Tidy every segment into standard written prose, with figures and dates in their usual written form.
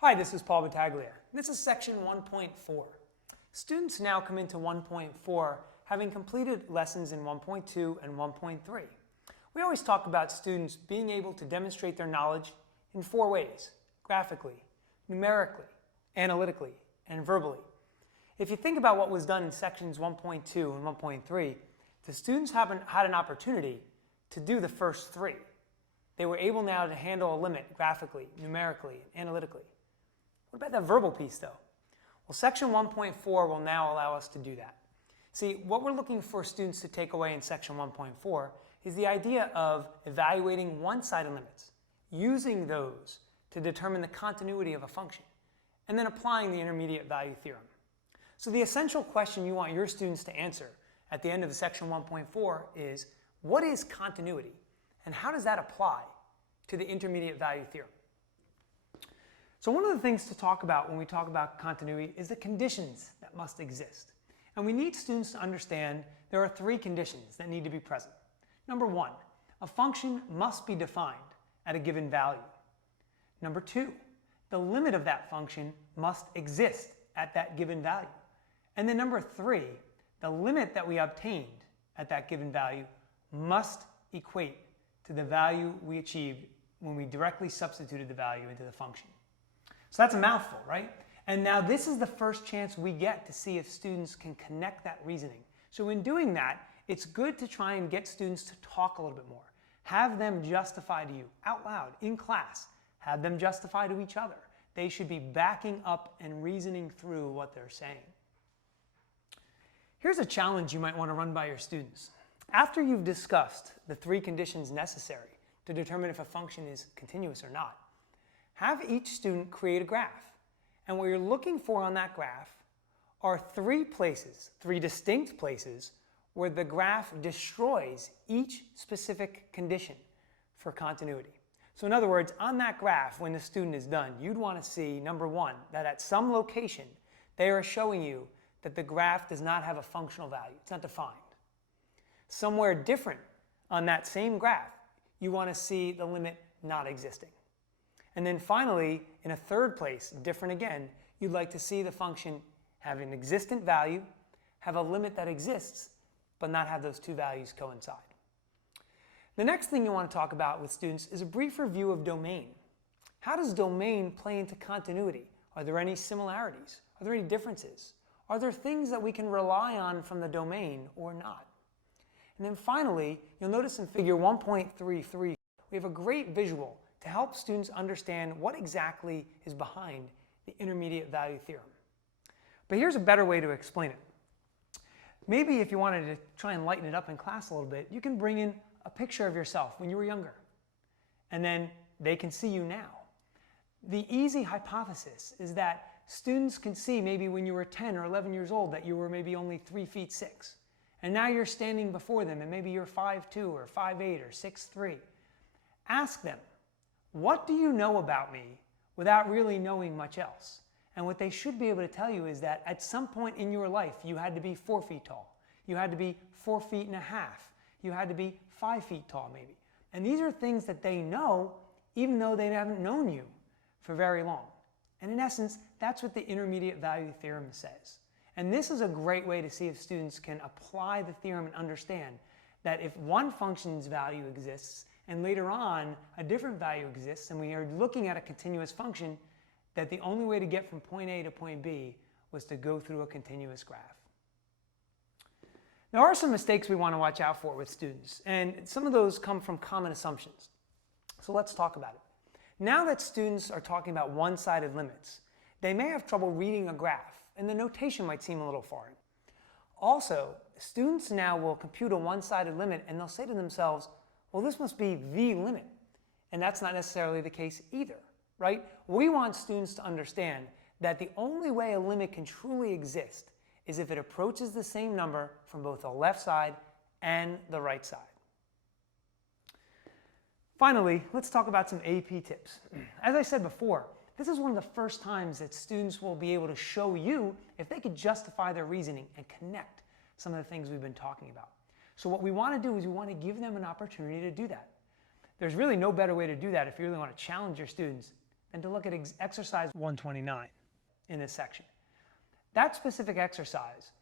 Hi, this is Paul Battaglia. This is section 1.4. Students now come into 1.4 having completed lessons in 1.2 and 1.3. We always talk about students being able to demonstrate their knowledge in 4 ways: graphically, numerically, analytically, and verbally. If you think about what was done in sections 1.2 and 1.3, the students haven't had an opportunity to do the first 3. They were able now to handle a limit graphically, numerically, and analytically. What about that verbal piece though? Well, section 1.4 will now allow us to do that. See, what we're looking for students to take away in section 1.4 is the idea of evaluating one-sided limits, using those to determine the continuity of a function, and then applying the intermediate value theorem. So the essential question you want your students to answer at the end of section 1.4 is, what is continuity, and how does that apply to the intermediate value theorem? So one of the things to talk about when we talk about continuity is the conditions that must exist. And we need students to understand there are 3 conditions that need to be present. Number 1, a function must be defined at a given value. Number 2, the limit of that function must exist at that given value. And then number 3, the limit that we obtained at that given value must equate to the value we achieved when we directly substituted the value into the function. So that's a mouthful, right? And now this is the first chance we get to see if students can connect that reasoning. So in doing that, it's good to try and get students to talk a little bit more. Have them justify to you out loud in class. Have them justify to each other. They should be backing up and reasoning through what they're saying. Here's a challenge you might want to run by your students. After you've discussed the 3 conditions necessary to determine if a function is continuous or not, have each student create a graph. And what you're looking for on that graph are 3 places, 3 distinct places, where the graph destroys each specific condition for continuity. So in other words, on that graph, when the student is done, you'd want to see, number 1, that at some location, they are showing you that the graph does not have a functional value. It's not defined. Somewhere different on that same graph, you want to see the limit not existing. And then finally, in a 3rd place, different again, you'd like to see the function have an existent value, have a limit that exists, but not have those 2 values coincide. The next thing you want to talk about with students is a brief review of domain. How does domain play into continuity? Are there any similarities? Are there any differences? Are there things that we can rely on from the domain or not? And then finally, you'll notice in figure 1.33, we have a great visual to help students understand what exactly is behind the intermediate value theorem. But here's a better way to explain it. Maybe if you wanted to try and lighten it up in class a little bit, you can bring in a picture of yourself when you were younger, and then they can see you now. The easy hypothesis is that students can see maybe when you were 10 or 11 years old that you were maybe only 3 feet 6. And now you're standing before them and maybe you're 5'2" or 5'8" or 6'3". Ask them, what do you know about me without really knowing much else? And what they should be able to tell you is that at some point in your life, you had to be 4 feet tall. You had to be 4 feet and a half. You had to be 5 feet tall maybe. And these are things that they know even though they haven't known you for very long. And in essence, that's what the intermediate value theorem says. And this is a great way to see if students can apply the theorem and understand that if one function's value exists and later on a different value exists and we are looking at a continuous function, that the only way to get from point A to point B was to go through a continuous graph. There are some mistakes we want to watch out for with students, and some of those come from common assumptions. So let's talk about it. Now that students are talking about one-sided limits, they may have trouble reading a graph, and the notation might seem a little foreign. Also, students now will compute a one-sided limit and they'll say to themselves, well, this must be the limit. And that's not necessarily the case either, right? We want students to understand that the only way a limit can truly exist is if it approaches the same number from both the left side and the right side. Finally, let's talk about some AP tips. As I said before, this is one of the first times that students will be able to show you if they could justify their reasoning and connect some of the things we've been talking about. So what we want to do is we want to give them an opportunity to do that. There's really no better way to do that if you really want to challenge your students than to look at exercise 129 in this section. That specific exercise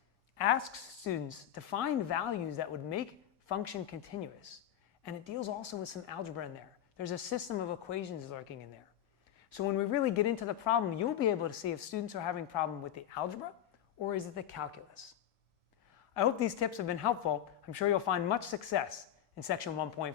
asks students to find values that would make function continuous, and it deals also with some algebra in there. There's a system of equations lurking in there. So when we really get into the problem, you'll be able to see if students are having a problem with the algebra or is it the calculus. I hope these tips have been helpful. I'm sure you'll find much success in section 1.4.